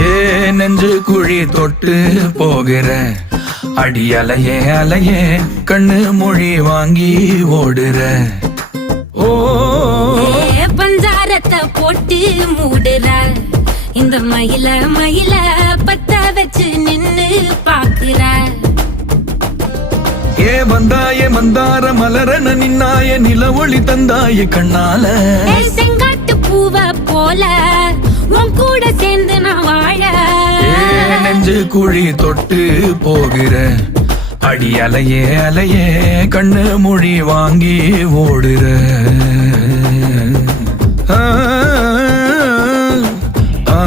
ஏ நெஞ்சு குழி தொட்டு போகிற அடி அலையே அலையே கண்ணு மொழி வாங்கி ஓடுற. ஓ பஞ்சாரத்தை போட்டு மூடுற இந்த மயில மயில பத்த வச்சு நின்னு பாக்குற. ஏ வந்தாய மந்தார மலரன நின்னாய நில ஒளி தந்தாய கண்ணால. செங்காட்டு பூவ போல உன் கூட சேர்ந்து நான் வாழ. நெஞ்சு குழி தொட்டு போகிற அடி அலையே அலையே கண்ணு மொழி வாங்கி ஓடுற. ஆ ஆ